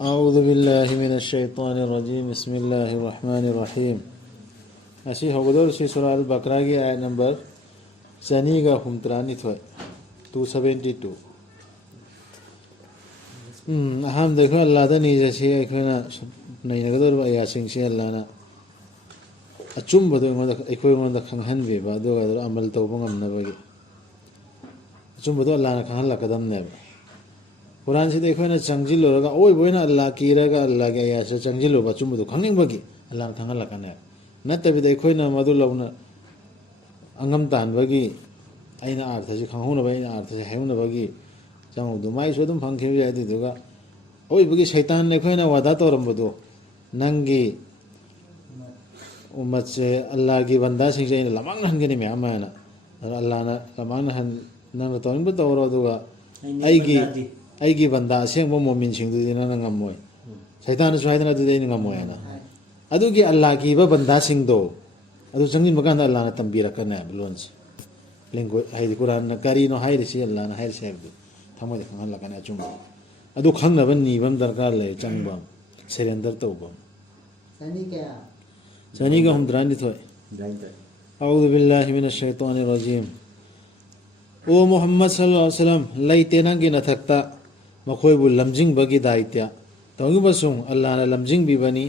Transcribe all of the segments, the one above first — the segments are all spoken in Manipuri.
أعوذ بالله من الشيطان الرجيم بسم الله الرحمن الرحيم أسي هودور سي سورة البقرة کی آية نمبر سنيغا همتراني ثوي 272 أهم देखो अल्लाह ता नीचे से अखोना नहीं नगदर या सिंह से अल्लाह ना अचुम बदो अखोई मन खंगहन बे बादो अदर अमल तौबं हमना बगे अचुम बदो अल्लाह ना खंगहन लकदम ने कुरान से देखो ना चंगजिल लोगा ओय बोय ना अल्लाह की रगा अल्लाह के या से चंगजिल लो बचुम बदो खंगिंग बगे अल्लाह ना खंगहन लकने नत्तबि देखो ना मदु लौना अंगम तान बगे अइना अर्थ से खंगहुन बगे अर्थ से हेउन बगे चाहूँ तो माई स्वतम फंक्शन भी आती थी का ओए बगी शैतान ने कोई ना वादा तो रंब दो नंगी उम्मत से अल्लाह की बंदा सिंह से लमांग हंगे नहीं मैं आमाना अल्लाह ना लमांग हन नंग तो इनको तो और दूँगा आईगी बंदा सिंह वो मोमिन सिंह तो देना नंगम मोय शैतान सुहाई देना तो देना नंगम मोय ना अदु की अल्लाह की वो बंदा सिंह दो अदु संगी मकान अल्लाह ने तंबीर करना है बिलोंस लिंगो हाई कुरान न करी नो हाई रिसी अल्लाह ने हाई रिसी थमो दे खंगन लकने अचुम अदु खंगनबन नीबम दरकार ले चंगबम सरेंडर तौबम सनी का हम द्रांदी थोय अऊज़ु बिल्लाहि मिनश शैतानिर रजीम ओ मोहम्मद सल्लल्लाहु अलैहि वसल्लम लाइते नंगी नथक्ता मखोय बु लमजिंग बगी दाइत्या तौगी बसुं अल्लाह ना लमजिंग बि बनी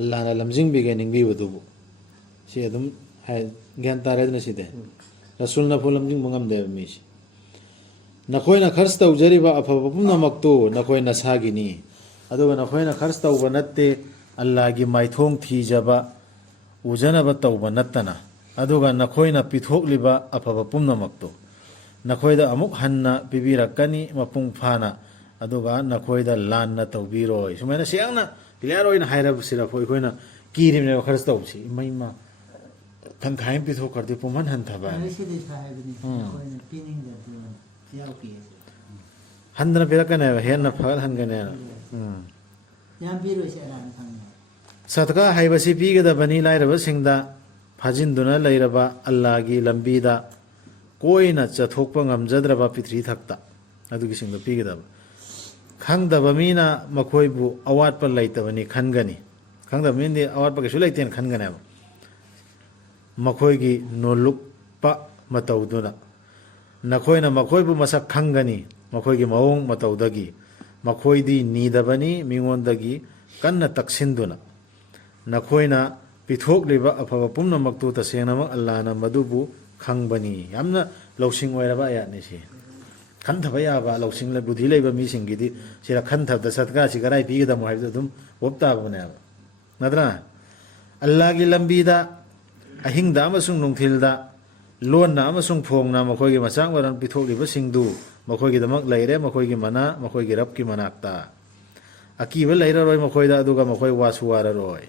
अल्लाह ना लमजिंग बि गेनिंग बि बदुबु से अदुम हाय ज्ञान तारेद नसिदे रसूल ना फो लमजिंग मंगम दे मिस नखोयना खर्च तौजरिबा अफबा पुनमक्तु नखोयना सागिनी अदुगा नखोयना खर्च तौबा नत्ते अल्लाह की माइथोंग थीजबा उजनबा तौबा नत्तना अदुगा नखोयना पिथोकलिबा अफबा पुनमक्तु नखोयदा अमुक हन्ना पिबिरकनी मपुंग फाना अदुगा नखोयदा लानना तौबिरोय सुमायना सियांगना क्लियरओइना हायरबसिरा फोइखोयना किरिमने खर्च तौसी इमैमा थंखायम पिथोक करदे पुमन हनथबा हंदना पिरकने हेन फल हनगने सतका हाइबसी पीगदबनी लाइरबसिंगदा फाजिनदुना लैरबा अल्लाह की लंबीदा कोइना चथोकपा ngamjadraba पिथ्री थक्ता अदुगी सिंगदा पीगदब खंगदबा मीना मखोइबु अवाटपा लैतबनी खनगनी खंगदबा मीनदे अवाटपा केसु लैतेन खनगने मखोइगी नोलुकपा मतौदुना नखोयना मखोइबु मसक खंगनी मखोइगी मवोंग मतौदगी मखोइदी नीदबनी मिंगोंदगी कन्ना तक्सिंदुना नखोयना पिथोकलिबा अफबा पुनमक्तु तसेंगनमक अल्लाहना मदुबु खंगबनी यामना लौसिंग ओइरबा यानिसि खंथबा याबा लौसिंग ले बुद्धि लेबा मिसिंगिदी सिरा खंथबदा सतका सि गराइ पीगदम हाइबदु दुम वोपताबने नद्रा अल्लाह की लंबीदा अहिंगदा अमसुंग नुंगथिलदा लोनना अमसुंग फोंगना मखोइगी मचांग वरन पिथोकलिबा सिंगदु मखोइगिदमक लैरे मखोइगी मना मखोइगी रबकी मनाक्ता अकीबा लैररोय मखोइदा अदुगा मखोइ वासु वाररोय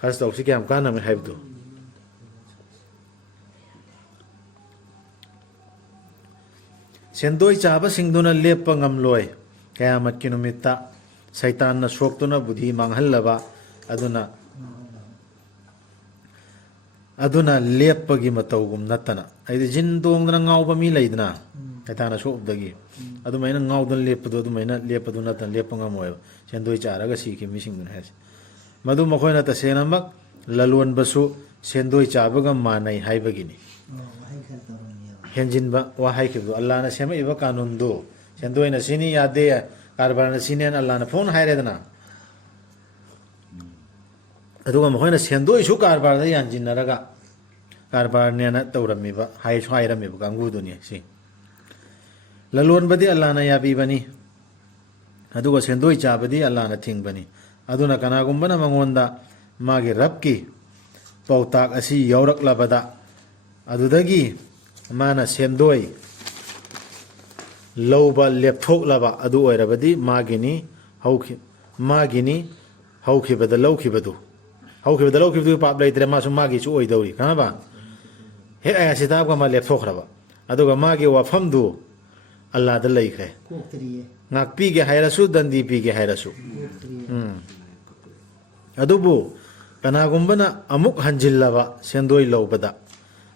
खर्च तौसी क्याम कानमे हाइबदु सेंदोय चाबा सिंगदुना लेप्पा ngamloi कयामत की नुमित्ता शैतान न सोक्तुना बुद्धि मांगहल्लबा अदुना लेप्पगी मतौगुम नत्तना आइदि जिन तोंगदना ngaउबा मी लैदना शैतान सोबदगी अदुमैना ngaउदन लेप्पदो अदुमैना लेप्पदु नत्तन लेप्पा ngamoi सेंदोय चारागा सिखि मिसिंगदुन हेस मदु मखोयना तसेनमक ललोनबसु सेंदोय चाबगा मानै हाइबगिनी हेंजिनबा वाहाई खिबदु अल्लाह ना सेमइबा कानूनदो सेंदोयना सिनी यादे कारबारना सिनेन अल्लाह ना फोन हाइरेदना अदुगा मखोयना सेंदोय सु कारबारदा यानजिनरगा कारबारनेना तौरमिबा हाइ हाइरमिबा कांगुदुनि सि ललोनबदी अल्लाह ना याबीबनी अदुगा सेंदोय चाबदी अल्लाह ना थिंगबनी अदुना कनागुंबना मंगोंदा मागे रबकी पौताक असि यौरकलबदा अदुदगी माना सेंदोय लौबा लेपथोकलबा अदु ओइरबदी मागिनी हौखिबदा लौखिबदु पाप लैतरे मासु मागिसु ओइदौरी खनाबा हे आया सिताबगा मा लेपथोखरबा अदुगा मागे वाफमदु अल्लाह दा लैखरे ngakpige hairasu dandi pige hairasu adubu kanagumbana amuk hanjillaba sendoi lobada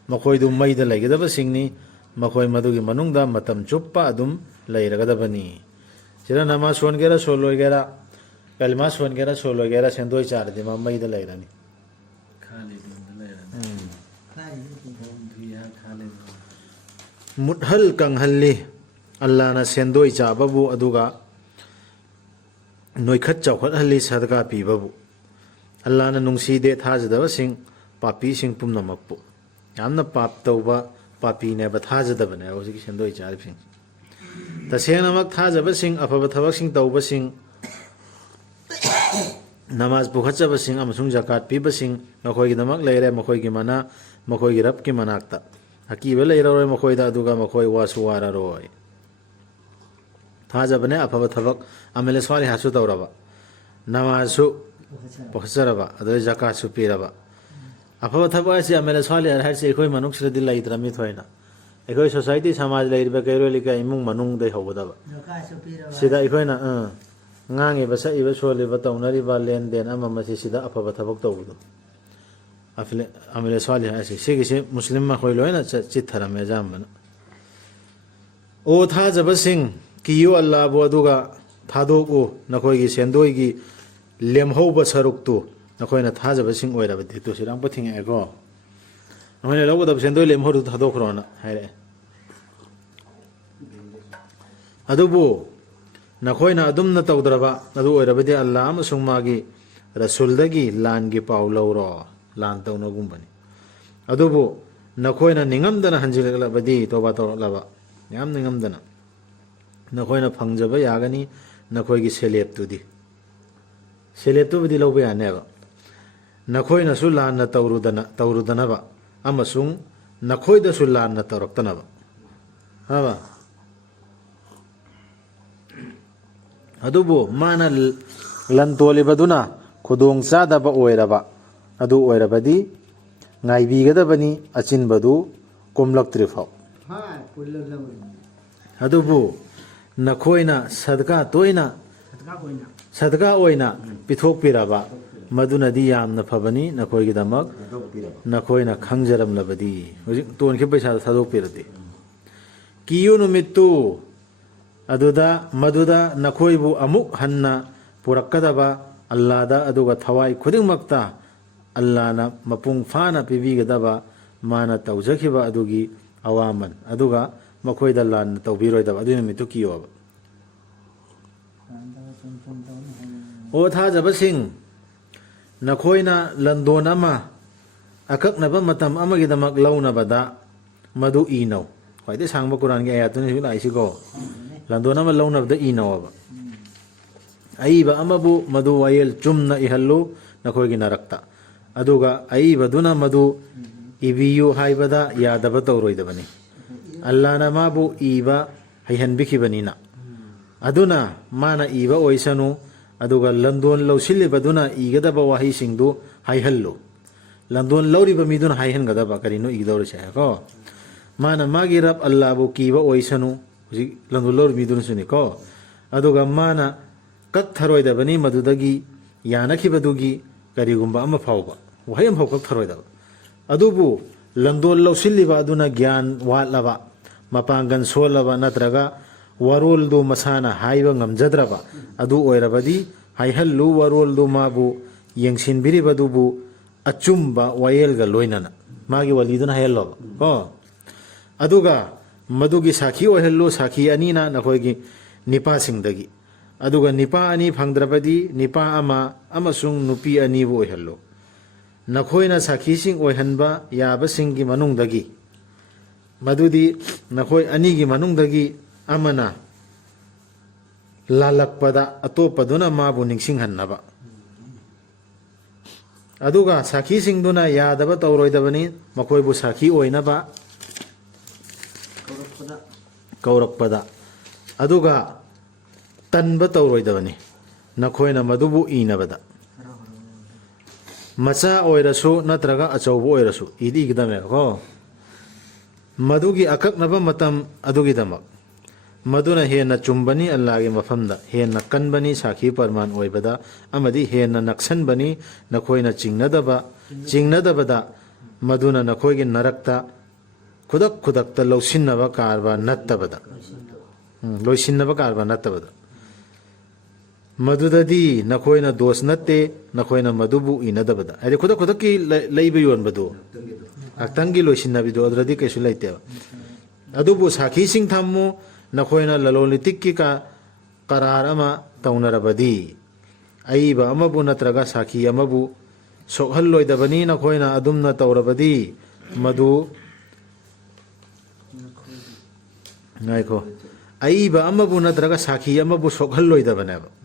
makhoi du maida laigedaba singni makhoi madugi manungda matam chuppa adum lairagadabani sira nama son gera soloi gera ꯀꯂꯤꯃꯥ ꯁꯣꯟꯒꯦꯔꯥ ꯁꯣꯜꯂꯣꯏꯒꯦꯔꯥ ꯁꯦꯟꯗꯣꯏ ꯆꯥꯔꯗꯤ ꯃꯥ ꯃꯩꯗ ꯂꯩꯔꯅꯤ ꯃꯨꯠꯍꯜ ꯀꯪꯍꯜꯂꯤ ꯑꯜꯂꯥꯍꯅ ꯁꯦꯟꯗꯣꯏ ꯆꯥꯕꯕꯨ ꯑꯗꯨꯒ ꯅꯣꯏꯈꯠ ꯆꯥꯎꯈꯠꯍꯜꯂꯤ ꯁꯗꯀꯥ ꯄꯤꯕꯕꯨ ꯑꯜꯂꯥꯍꯅ ꯅꯨꯡꯁꯤꯗꯦ ꯊꯥꯖꯗꯕꯁꯤꯡ ꯄꯥꯄꯤꯁꯤꯡ ꯄꯨꯝꯅꯃꯛꯄꯨ ꯌꯥꯝꯅ ꯄꯥꯞ ꯇꯧꯕ ꯄꯥꯄꯤꯅꯦꯕ ꯊꯥꯖꯗꯕꯅꯦꯕ ꯍꯧꯖꯤꯛꯀꯤ ꯁꯦꯟꯗꯣꯏ ꯆꯥꯔꯤꯕꯁꯤꯡ ꯇꯁꯦꯡꯅꯃꯛ ꯊꯥꯖꯕꯁꯤꯡ ꯑꯐꯕ ꯊꯕꯛꯁꯤꯡ ꯇꯧꯕꯁꯤꯡ ꯅꯃꯥꯖ ꯄꯨꯈꯠꯆꯕꯁꯤꯡ ꯑꯃꯁꯨꯡ ꯖꯀꯥꯠ ꯄꯤꯕꯁꯤꯡ ꯃꯈꯣꯏꯒꯤꯗꯃꯛ ꯂꯩꯔꯦ ꯃꯈꯣꯏꯒꯤ ꯃꯅꯥ ꯃꯈꯣꯏꯒꯤ ꯔꯕꯀꯤ ꯃꯅꯥꯛꯇ ꯑꯀꯤꯕ ꯂꯩꯔꯔꯣꯏ ꯃꯈꯣꯏꯗ ꯑꯗꯨꯒ ꯃꯈꯣꯏ ꯋꯥꯁꯨ ꯋꯥꯔꯔꯣꯏ ꯊꯥꯖꯕꯅꯦ ꯑꯐꯕ ꯊꯕꯛ ꯑꯃꯦꯂ ꯁ꯭ꯋꯥꯂꯤꯍꯥꯁꯨ ꯇꯧꯔꯕ ꯅꯃꯥꯖꯁꯨ ꯄꯨꯈꯠꯆꯔꯕ ꯑꯗꯨꯗꯩ ꯖꯀꯥꯠꯁꯨ ꯄꯤꯔꯕ ꯑꯐꯕ ꯊꯕꯛ ꯍꯥꯏꯁꯤ ꯑꯃꯦꯂ ꯁ꯭ꯋꯥꯂꯤꯍ ꯍꯥꯏꯁꯤ ꯑꯩꯈꯣꯏ ꯃꯅꯨꯡꯁꯤꯗꯗꯤ ꯂꯩꯇ꯭ꯔꯃꯤ ꯊꯣꯏꯅ ꯑꯩꯈꯣꯏ ꯁꯣꯁꯥꯏꯇꯤ ꯁꯃꯥꯖ ꯂꯩꯔꯤꯕ ꯀꯩꯔꯣꯏ ꯂꯩꯀꯥꯏ ꯏꯃꯨꯡ ꯃꯅꯨꯡꯗꯩ ꯍꯧꯒꯗꯕ ꯁꯤꯗ ꯑꯩꯈꯣꯏꯅ ꯉꯥꯡꯉꯤꯕ ꯁꯛꯏꯕ ꯁꯣꯜꯂꯤꯕ ꯇꯧꯅꯔꯤꯕ ꯂꯦꯟ ꯗꯦꯟ ꯑꯃ ꯁꯤꯗ ꯑꯐꯕ ꯊꯕꯛ ꯇꯧꯕꯗꯣ ꯑꯃꯦꯂ ꯁ꯭ꯋꯥꯂꯤꯍ ꯍꯥꯏꯁꯤ ꯁꯤꯒꯤꯁꯤ ꯃꯨꯁꯂꯤꯝ ꯃꯈꯣꯏ ꯂꯣꯏꯅ ꯆꯤꯠꯊꯔꯝꯃꯦ ꯑꯌꯥꯝꯕꯅ ꯑꯣ ꯊꯥꯖꯕꯁꯤꯡ ꯀꯤꯌꯨ ꯑꯜꯂꯥꯍꯕꯨ ꯑꯗꯨꯒ ꯊꯥꯗꯣꯛꯎ ꯅꯈꯣꯏꯒꯤ ꯁꯦꯟꯗꯣꯏꯒꯤ ꯂꯦꯝꯍꯧꯕ ꯁꯔꯨꯛꯇꯨ ꯅꯈꯣꯏꯅ ꯊꯥꯖꯕꯁꯤꯡ ꯑꯣꯏꯔꯕꯗꯤ ꯇꯨ ꯁꯤꯔꯥꯡꯄ ꯊꯤꯡꯉꯛꯑꯦꯀꯣ ꯅꯈꯣꯏꯅ ꯂꯧꯒꯗꯕ ꯁꯦꯟꯗꯣꯏ ꯂꯦꯝꯍꯧꯗꯨ ꯊꯥꯗꯣꯛꯈ꯭ꯔꯣꯅ ꯍꯥꯏꯔꯛꯑꯦ ꯑꯗꯨꯕꯨ ꯅꯈꯣꯏꯅ ꯑꯗꯨꯝꯅ ꯇꯧꯗ꯭ꯔꯕ ꯑꯗꯨ ꯑꯣꯏꯔꯕꯗꯤ ꯑꯜꯂꯥꯍ ꯑꯃꯁꯨꯡ ꯃꯥꯒꯤ ꯔꯁꯨꯜꯗꯒꯤ ꯂꯥꯟꯒꯤ ꯄꯥꯎ ꯂꯧꯔꯣ ꯂꯥꯟ ꯇꯧꯅꯒꯨꯝꯕꯅꯤ ꯑꯗꯨꯕꯨ ꯅꯈꯣꯏꯅ ꯅꯤꯡꯉꯝꯗꯅ ꯍꯟꯖꯤꯜꯂꯛꯂꯕꯗꯤ ꯇꯣꯕꯥ ꯇꯧꯔꯛꯂꯕ ꯌꯥꯝ ꯅꯤꯡꯉꯝꯗꯅ ꯅꯈꯣꯏꯅ ꯐꯪꯖꯕ ꯌꯥꯒꯅꯤ ꯅꯈꯣꯏꯒꯤ ꯁꯦꯂꯦꯞꯇꯨꯕꯨꯗꯤ ꯂꯧꯕ ꯌꯥꯅꯦꯕ ꯅꯈꯣꯏꯅꯁꯨ ꯂꯥꯟꯅ ꯇꯧꯔꯨꯗꯅꯕ ꯑꯃꯁꯨꯡ ꯅꯈꯣꯏꯗꯁꯨ ꯂꯥꯟꯅ ꯇꯧꯔꯛꯇꯅꯕ ꯍꯥꯏꯕ ꯑꯗꯨꯕꯨ ꯃꯥꯅ ꯂꯟꯇꯣꯜꯂꯤꯕꯗꯨꯅ ꯈꯨꯗꯣꯡ ꯆꯥꯗꯕ ꯑꯣꯏꯔꯕ ꯑꯗꯨ ꯑꯣꯏꯔꯕꯗꯤ ꯉꯥꯏꯕꯤꯒꯗꯕꯅꯤ ꯑꯆꯤꯟꯕꯗꯨ ꯀꯣꯝꯂꯛꯇ꯭ꯔꯤꯐꯥꯎ ꯑꯗꯨꯕꯨ ꯅꯈꯣꯏꯅ ꯁꯗꯀꯥ ꯑꯣꯏꯅ ꯄꯤꯊꯣꯛꯄꯤꯔꯕ ꯃꯗꯨꯅꯗꯤ ꯌꯥꯝꯅ ꯐꯕꯅꯤ ꯅꯈꯣꯏꯒꯤꯗꯃꯛ ꯅꯈꯣꯏꯅ ꯈꯪꯖꯔꯝꯂꯕꯗꯤ ꯍꯧꯖꯤꯛ ꯇꯣꯟꯈꯤꯕ ꯄꯩꯁꯥꯗꯣ ꯊꯥꯗꯣꯛꯄꯤꯔꯗꯤ ꯀꯤꯌꯨ ꯅꯨꯃꯤꯠꯇꯨ ꯃꯗꯨꯗ ꯅꯈꯣꯏꯕꯨ ꯑꯃꯨꯛ ꯍꯟꯅ ꯄꯨꯔꯛꯀꯗꯕ ꯑꯜꯂꯥꯍꯗ ꯑꯗꯨꯒ ꯊꯋꯥꯏ ꯈꯨꯗꯤꯡꯃꯛꯇ ꯑꯜꯂꯥꯍꯅ ꯃꯄꯨꯡ ꯐꯥꯅ ꯄꯤꯕꯤꯒꯗꯕ ꯃꯥꯅ ꯇꯧꯖꯈꯤꯕ ꯑꯗꯨꯒꯤ ꯑꯋꯥꯃꯟ ꯑꯗꯨꯒ ꯃꯈꯣꯏꯗ ꯂꯥꯟꯅ ꯇꯧꯕꯤꯔꯣꯏꯗꯕ ꯑꯗꯨꯒꯤ ꯅꯨꯃꯤꯠꯇꯨ ꯀꯤꯌꯣꯕ ꯑꯣ ꯊꯥꯖꯕꯁꯤꯡ ꯅꯈꯣꯏꯅ ꯂꯟꯗꯣꯟ ꯑꯃ ꯑꯀꯛꯅꯕ ꯃꯇꯝ ꯑꯃꯒꯤꯗꯃꯛ ꯂꯧꯅꯕꯗ ꯃꯗꯨ ꯏꯅꯧ ꯈ꯭ꯋꯥꯏꯗꯒꯤ ꯁꯥꯡꯕ ꯀꯨꯔꯥꯟꯒꯤ ꯑꯌꯥꯠꯇꯨꯅꯤ ꯍꯧꯖꯤꯛ ꯂꯥꯛꯏꯁꯤꯀꯣ ꯂꯟꯗꯣꯟ ꯑꯃ ꯂꯧꯅꯕꯗ ꯏꯅꯧꯕ ꯑꯏꯕ ꯑꯃꯕꯨ ꯃꯗꯨ ꯋꯥꯌꯦꯜ ꯆꯨꯝꯅ ꯏꯍꯜꯂꯨ ꯅꯈꯣꯏꯒꯤ ꯅꯔꯛꯇ ꯑꯗꯨꯒ ꯑꯏꯕꯗꯨꯅ ꯃꯗꯨ ꯏꯕꯤꯌꯨ ꯍꯥꯏꯕꯗ ꯌꯥꯗꯕ ꯇꯧꯔꯣꯏꯗꯕꯅꯤ ꯑꯜꯂꯥꯍꯅ ꯃꯥꯕꯨ ꯏꯕ ꯍꯩꯍꯟꯕꯤꯈꯤꯕꯅꯤꯅ ꯑꯗꯨꯅ ꯃꯥꯅ ꯏꯕ ꯑꯣꯏꯁꯅꯨ ꯑꯗꯨꯒ ꯂꯟꯗꯣꯟ ꯂꯧꯁꯤꯜꯂꯤꯕꯗꯨꯅ ꯏꯒꯗꯕ ꯋꯥꯍꯩꯁꯤꯡꯗꯨ ꯍꯥꯏꯍꯜꯂꯨ ꯂꯟꯗꯣꯟ ꯂꯧꯔꯤꯕ ꯃꯤꯗꯨꯅ ꯍꯥꯏꯍꯟꯒꯗꯕ ꯀꯔꯤꯅꯣ ꯏꯒꯗꯧꯔꯤꯁꯦ ꯀꯣ ꯃꯥꯅ ꯃꯥꯒꯤ ꯔꯕ ꯑꯜꯂꯥꯍꯕꯨ ꯀꯤꯕ ꯑꯣꯏꯁꯅꯨ ꯍꯧꯖꯤꯛ ꯂꯟꯗꯣꯟ ꯂꯧꯔꯤꯕ ꯃꯤꯗꯨꯅꯁꯨꯅꯤꯀꯣ ꯑꯗꯨꯒ ꯃꯥꯅ ꯀꯛꯊꯔꯣꯏꯗꯕꯅꯤ ꯃꯗꯨꯗꯒꯤ ꯌꯥꯅꯈꯤꯕꯗꯨꯒꯤ ꯀꯔꯤꯒꯨꯝꯕ ꯑꯃ ꯐꯥꯎꯕ ꯋꯥꯍꯩ ꯑꯃꯐꯥꯎ ꯀꯛꯊꯔꯣꯏꯗꯕ ꯑꯗꯨꯕꯨ ꯂꯟꯗꯣꯟ ꯂꯧꯁꯤꯜꯂꯤꯕ ꯑꯗꯨꯅ ꯒ꯭ꯌꯥꯟ ꯋꯥꯠꯂꯕ ꯃꯄꯥꯡꯒꯜ ꯁꯣꯜꯂꯕ ꯅꯠꯇ꯭ꯔꯒ ꯋꯥꯔꯣꯜꯗꯨ ꯃꯁꯥꯅ ꯍꯥꯏꯕ ꯉꯝꯖꯗ꯭ꯔꯕ ꯑꯗꯨ ꯑꯣꯏꯔꯕꯗꯤ ꯍꯥꯏꯍꯜꯂꯨ ꯋꯥꯔꯣꯜꯗꯨ ꯃꯥꯕꯨ ꯌꯦꯡꯁꯤꯟꯕꯤꯔꯤꯕꯗꯨꯕꯨ ꯑꯆꯨꯝꯕ ꯋꯥꯌꯦꯜꯒ ꯂꯣꯏꯅꯅ ꯃꯥꯒꯤ ꯋꯥꯂꯤꯗꯨꯅ ꯍꯥꯏꯍꯜꯂꯣꯕ ꯀꯣ ꯑꯗꯨꯒ ꯃꯗꯨꯒꯤ ꯁꯥꯈꯤ ꯑꯣꯏꯍꯜꯂꯨ ꯁꯥꯈꯤ ꯑꯅꯤꯅ ꯅꯈꯣꯏꯒꯤ ꯅꯤꯄꯥꯁꯤꯡꯗꯒꯤ ꯑꯗꯨꯒ ꯅꯤꯄꯥ ꯑꯅꯤ ꯐꯪꯗ꯭ꯔꯕꯗꯤ ꯅꯤꯄꯥ ꯑꯃ ꯑꯃꯁꯨꯡ ꯅꯨꯄꯤ ꯑꯅꯤꯕꯨ ꯑꯣꯏꯍꯜꯂꯨ ꯅꯈꯣꯏꯅ ꯁꯥꯈꯤꯁꯤꯡ ꯑꯣꯏꯍꯟꯕ ꯌꯥꯕꯁꯤꯡꯒꯤ ꯃꯅꯨꯡꯗꯒꯤ ꯃꯗꯨꯗꯤ ꯅꯈꯣꯏ ꯑꯅꯤꯒꯤ ꯃꯅꯨꯡꯗꯒꯤ ꯑꯃꯅ ꯂꯥꯜꯂꯛꯄꯗ ꯑꯇꯣꯞꯄꯗꯨꯅ ꯃꯥꯕꯨ ꯅꯤꯡꯁꯤꯡꯍꯟꯅꯕ ꯑꯗꯨꯒ ꯁꯥꯈꯤꯁꯤꯡꯗꯨꯅ ꯌꯥꯗꯕ ꯇꯧꯔꯣꯏꯗꯕꯅꯤ ꯃꯈꯣꯏꯕꯨ ꯁꯥꯈꯤ ꯑꯣꯏꯅꯕ ꯀꯧꯔꯛꯄꯗ ꯑꯗꯨꯒ ꯇꯟꯕ ꯇꯧꯔꯣꯏꯗꯕꯅꯤ ꯅꯈꯣꯏꯅ ꯃꯗꯨꯕꯨ ꯏꯅꯕꯗ ꯃꯆꯥ ꯑꯣꯏꯔꯁꯨ ꯅꯠꯇ꯭ꯔꯒ ꯑꯆꯧꯕ ꯑꯣꯏꯔꯁꯨ ꯏꯗꯤ ꯏꯒꯗꯕꯅꯦꯕꯀꯣ ꯃꯗꯨꯒꯤ ꯑꯀꯛꯅꯕ ꯃꯇꯝ ꯑꯗꯨꯒꯤꯗꯃꯛ ꯃꯗꯨꯅ ꯍꯦꯟꯅ ꯆꯨꯝꯕꯅꯤ ꯑꯜꯂꯥꯍꯒꯤ ꯃꯐꯝꯗ ꯍꯦꯟꯅ ꯀꯟꯕꯅꯤ ꯁꯥꯈꯤ ꯄꯔꯃꯥꯟ ꯑꯣꯏꯕꯗ ꯑꯃꯗꯤ ꯍꯦꯟꯅ ꯅꯛꯁꯟꯕꯅꯤ ꯅꯈꯣꯏꯅ ꯆꯤꯡꯅꯗꯕꯗ ꯃꯗꯨꯅ ꯅꯈꯣꯏꯒꯤ ꯅꯔꯛꯇ ꯈꯨꯗꯛꯇ ꯂꯣꯏꯁꯤꯟꯅꯕ ꯀꯔꯕꯥꯔ ꯅꯠꯇꯕꯗ ꯃꯗꯨꯗꯗꯤ ꯅꯈꯣꯏꯅ ꯗꯣꯁ ꯅꯠꯇꯦ ꯅꯈꯣꯏꯅ ꯃꯗꯨꯕꯨ ꯏꯅꯗꯕꯗ ꯍꯥꯏꯗꯤ ꯈꯨꯗꯛꯀꯤ ꯂꯩꯕ ꯌꯣꯟꯕꯗꯣ ꯉꯥꯛꯇꯪꯒꯤ ꯂꯣꯏꯁꯤꯟꯅꯕꯤꯗꯣ ꯑꯗꯨꯗꯗꯤ ꯀꯩꯁꯨ ꯂꯩꯇꯦꯕ ꯑꯗꯨꯕꯨ ꯁꯥꯈꯤꯁꯤꯡ ꯊꯝꯃꯨ ꯅꯈꯣꯏꯅ ꯂꯂꯣꯟ ꯏꯇꯤꯛꯀꯤ ꯀꯔꯥꯔ ꯑꯃ ꯇꯧꯅꯔꯕꯗꯤ ꯑꯏꯕ ꯑꯃꯕꯨ ꯅꯠꯇ꯭ꯔꯒ ꯁꯥꯈꯤ ꯑꯃꯕꯨ ꯁꯣꯛꯍꯜꯂꯣꯏꯗꯕꯅꯤ ꯅꯈꯣꯏꯅ ꯑꯗꯨꯝꯅ ꯇꯧꯔꯕꯗꯤ ꯃꯗꯨ ꯉꯥꯏꯈꯣ ꯑꯏꯕ ꯑꯃꯕꯨ ꯅꯠꯇ꯭ꯔꯒ ꯁꯥꯈꯤ ꯑꯃꯕꯨ ꯁꯣꯛꯍꯜꯂꯣꯏꯗꯕꯅꯦꯕ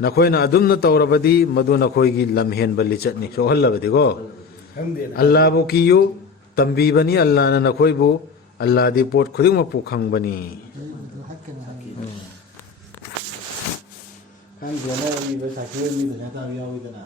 ꯅꯈꯣꯏꯅ ꯑꯗꯨꯝꯅ ꯇꯧꯔꯕꯗꯤ ꯃꯗꯨ ꯅꯈꯣꯏꯒꯤ ꯂꯝꯍꯦꯟꯕ ꯂꯤꯆꯠꯅꯤ ꯁꯣꯛꯍꯜꯂꯕꯗꯤꯀꯣ ꯑꯜꯂꯥꯍꯕꯨ ꯀꯤꯌꯨ ꯇꯝꯕꯤꯕꯅꯤ ꯑꯜꯂꯥꯍꯅ ꯅꯈꯣꯏꯕꯨ ꯑꯜꯂꯥꯍꯗꯤ ꯄꯣꯠ ꯈꯨꯗꯤꯡꯃꯛꯄꯨ ꯈꯪꯕꯅꯤ ꯈꯪꯗꯦꯅ ꯏꯕ ꯁꯥꯈꯤ ꯑꯣꯏꯕ ꯃꯤ ꯄꯩꯁꯥ ꯇꯥꯕ ꯌꯥꯎꯋꯤꯗꯅ